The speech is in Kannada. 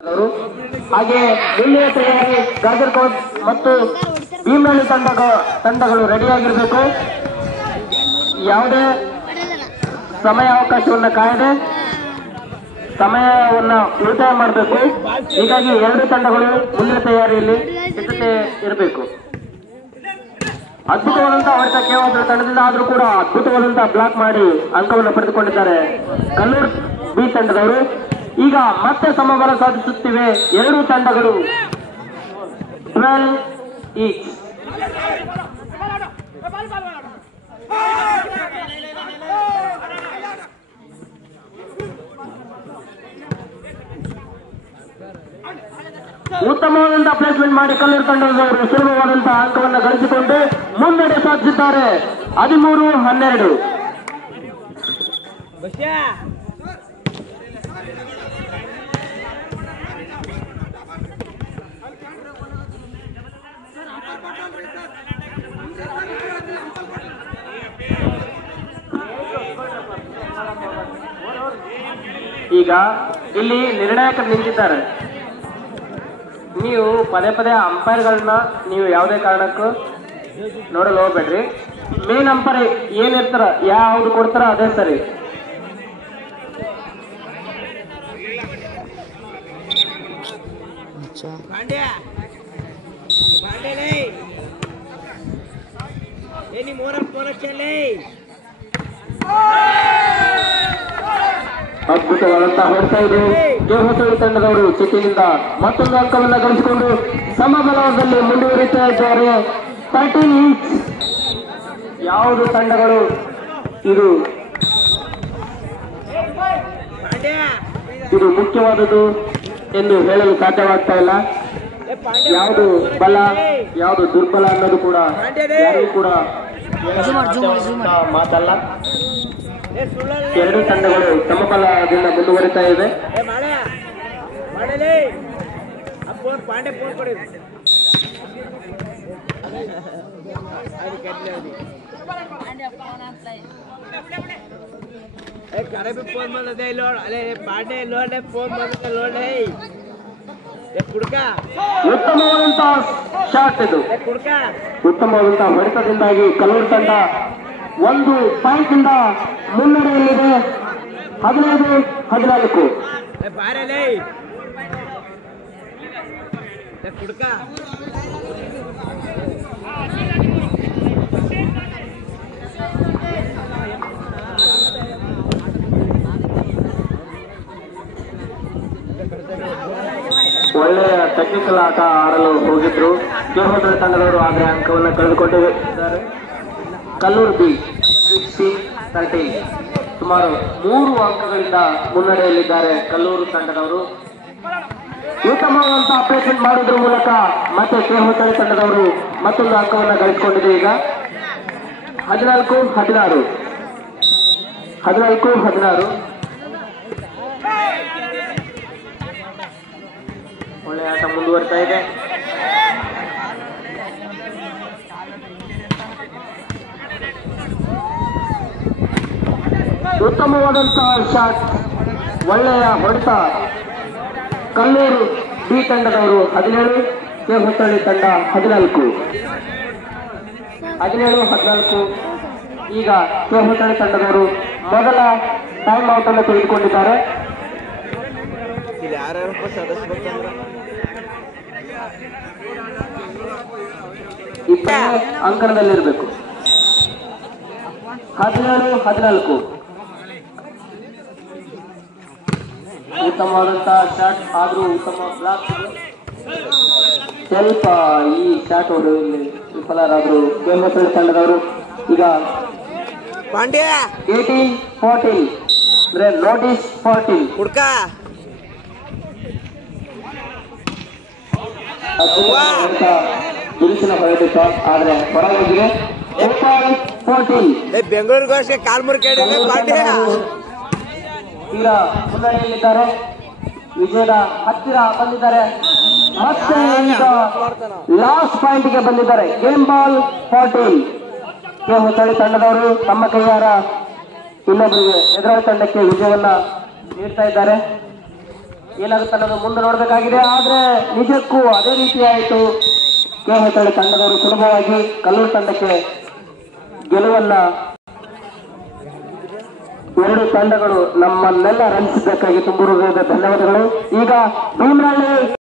ಹಾಗೆ ಜಿಲ್ಲೆಯ ತಯಾರಿ ಗಾಜರ್ಕೋಟ್ ಮತ್ತು ಭೀಮನಹಳ್ಳಿ ತಂಡಗಳು ರೆಡಿಯಾಗಿರಬೇಕು. ಯಾವುದೇ ಸಮಯ ಅವಕಾಶವನ್ನು ಕಾಯದೆ ಸಮಯವನ್ನು ಉಳಿತಾಯ ಮಾಡಬೇಕು. ಹೀಗಾಗಿ ಎರಡು ತಂಡಗಳು ಮುಂದಿನ ತಯಾರಿಯಲ್ಲಿ ಸಿದ್ಧತೆ ಇರಬೇಕು. ಅದ್ಭುತವಾದಂತಹ ಹೊಡೆತ ಕೇವಲ ತಂಡದಿಂದ ಆದರೂ ಕೂಡ ಅದ್ಭುತವಾದಂತಹ ಬ್ಲಾಕ್ ಮಾಡಿ ಅಂಕವನ್ನು ಪಡೆದುಕೊಂಡಿದ್ದಾರೆ ಕಲ್ಲೂರು ಬಿ ತಂಡದವರು. ಈಗ ಮತ್ತೆ ಸಮಬಲ ಸಾಧಿಸುತ್ತಿವೆ ಎರಡು ತಂಡಗಳು 12 ಈಚ್. ಉತ್ತಮವಾದಂತಹ ಪ್ಲೇಸ್ಮೆಂಟ್ ಮಾಡಿ ಕಲ್ಲೂರು ತಂಡದವರು ಸುಲಭವಾದಂತಹ ಅಂಕವನ್ನು ಗಳಿಸಿಕೊಂಡು ಮುನ್ನಡೆ ಸಾಧಿಸಿದ್ದಾರೆ 13-12. ಈಗ ಇಲ್ಲಿ ನಿರ್ಣಾಯಕರು ನಿಂತಿದ್ದಾರೆ. ನೀವು ಪದೇ ಪದೇ ಅಂಪೈರ್ಗಳನ್ನ ನೀವು ಯಾವುದೇ ಕಾರಣಕ್ಕೂ ನೋಡಲು ಹೋಗ್ಬೇಡ್ರಿ. ಮೇನ್ ಅಂಪೈರ್ ಏನಿರ್ತಾರ ಯಾವ್ದು ಕೊಡ್ತಾರ ಅದೇ ಸರಿ. ಅದ್ಭುತವಾದಂತಹ ಹೊಡ್ತಾ ಇದೆ ದೇವಸ್ಥಾನ ತಂಡದವರು ಚಿಟ್ಟಿನಿಂದ ಮತ್ತೊಂದು ಅಂಕವನ್ನು ಗಳಿಸಿಕೊಂಡು ಸಮಬಲದಲ್ಲಿ ಮುಂದುವರಿತಾ ಇದ್ದಾರೆ 13 ಈಚ್. ಯಾವುದು ತಂಡಗಳು ಇದು ಮುಖ್ಯವಾದುದು ಎಂದು ಹೇಳಲು ಸಾಧ್ಯವಾಗ್ತಾ ಇಲ್ಲ. ಯಾವುದು ಬಲ ಯಾವುದು ದುರ್ಬಲ ಅನ್ನೋದು ಕೂಡ ಯಾರಿಗೂ ಕೂಡ ಮಾತಲ್ಲ. ಎರಡು ತಂಡಗಳು ಸಮಬಲದಿಂದ ಮುಂದುವರಿತಾ ಇವೆ. ಉತ್ತಮವಾದಂತಹ ಶಾಟ್ ಇದು. ಉತ್ತಮವಾದಂತಹ ಹೊಡೆತದಿಂದಾಗಿ ಕಲ್ಲೂರು ತಂಡ 1 ಪಾಯಿಂಟ್ ಇಂದ ಮುನ್ನಡೆಯಲ್ಲಿದೆ 15-14. ಒಳ್ಳೆಯ ಟೆಕ್ನಿಕಲ್ ಆಟ ಆಡಲು ಹೋಗಿದ್ರು ಕೇವಲ ತಂಡದವರು, ಆದರೆ ಅಂಕವನ್ನು ಕಳೆದುಕೊಂಡಿದ್ದಾರೆ. ಕಲ್ಲೂರು ಬಿ 16-13 ಸುಮಾರು 3 ಅಂಕಗಳಿಂದ ಮುನ್ನಡೆಯಲ್ಲಿದ್ದಾರೆ ಕಲ್ಲೂರು ತಂಡದವರು. ಉತ್ತಮವಾದಂತಹ ಪ್ಲೇಸ್ಮೆಂಟ್ ಮಾಡುವುದರ ಮೂಲಕ ಮತ್ತೆ ಕೇಹೊತ್ತಳಿ ತಂಡದವರು ಮತ್ತೊಂದು ಅಂಕವನ್ನು ಗಳಿಸಿಕೊಂಡಿದೆ. ಈಗ 14-16 ಒಳ್ಳೆಯ ಆಟ ಮುಂದುವರಿತಾ ಇದೆ. ಉತ್ತಮವಾದಂತಹ ಶಾಟ್, ಒಳ್ಳೆಯ ಹೊಡೆತ. ಕಲ್ಲೂರು ಬಿ ತಂಡದವರು 17, ಕೇಹೊತ್ತಳಿ ತಂಡ 14. ಈಗ ಕೇಹೊತ್ತಳಿ ತಂಡದವರು ಮೊದಲ ಟೈಮ್ ಔಟ್ ಅನ್ನು ತೆಗೆದುಕೊಂಡಿದ್ದಾರೆ. 20 ಅಂಕಣದಲ್ಲಿರಬೇಕು. 17-14 ಉತ್ತಮವಾದಂತಹ ಶಾಟ್ ಆದ್ರೂ ಉತ್ತಮ ಬ್ಲಾಕ್. ಸ್ವಲ್ಪ ಈ ಶಾಟ್ ಹೊಡೆಯುವಲ್ಲಿ ವಿಫಲರಾದ್ರು ಕೇಹೊತ್ತಳಿ ತಂಡದವರು. ಈಗ 18-14 ಅಂದ್ರೆ ನೋಟಿಸ್ 14. ಬಿರುಸಿನ ಹೊಡೆತ ಆದ್ರೆ ಹೊರಗೋಗಿದೆ. 14 ಬೆಂಗಳೂರಿಗೋಸ್ಕರ ಕಾಲ್ಮುರಿ ತೀರಾ ಮುನ್ನಡೆಯಲ್ಲಿದ್ದಾರೆ. ವಿಜಯದ ಹತ್ತಿರ ಬಂದಿದ್ದಾರೆ. ಮತ್ತೆ ಈಗ ಲಾಸ್ಟ್ ಪಾಯಿಂಟ್ಗೆ ಬಂದಿದ್ದಾರೆ. Game ball 14. ಕೇಹೊತ್ತಳಿ ತಂಡದವರು ತಮ್ಮ ಕೈಯಾರ ಇನ್ನೊಬ್ಬರಿಗೆ ಎದುರಾಳಿ ತಂಡಕ್ಕೆ ವಿಜಯವನ್ನ ನೀಡ್ತಾ ಇದ್ದಾರೆ. ಏನಾಗುತ್ತೆ ಅನ್ನೋದು ಮುಂದೆ ನೋಡಬೇಕಾಗಿದೆ. ಆದ್ರೆ ನಿಜಕ್ಕೂ ಅದೇ ರೀತಿ ಆಯಿತು. ಕೆಹೆತಳ್ಳಿ ತಂಡದವರು ಸುಲಭವಾಗಿ ಕಲ್ಲೂರು ತಂಡಕ್ಕೆ ಗೆಲುವನ್ನ ಎರಡು ತಂಡಗಳು ನಮ್ಮನ್ನೆಲ್ಲ ರಂಜಿಸಿದ್ದಕ್ಕಾಗಿ ತುಂಬ ಹೃದಯದ ಧನ್ಯವಾದಗಳು. ಈಗ ಭೀಮನಹಳ್ಳಿ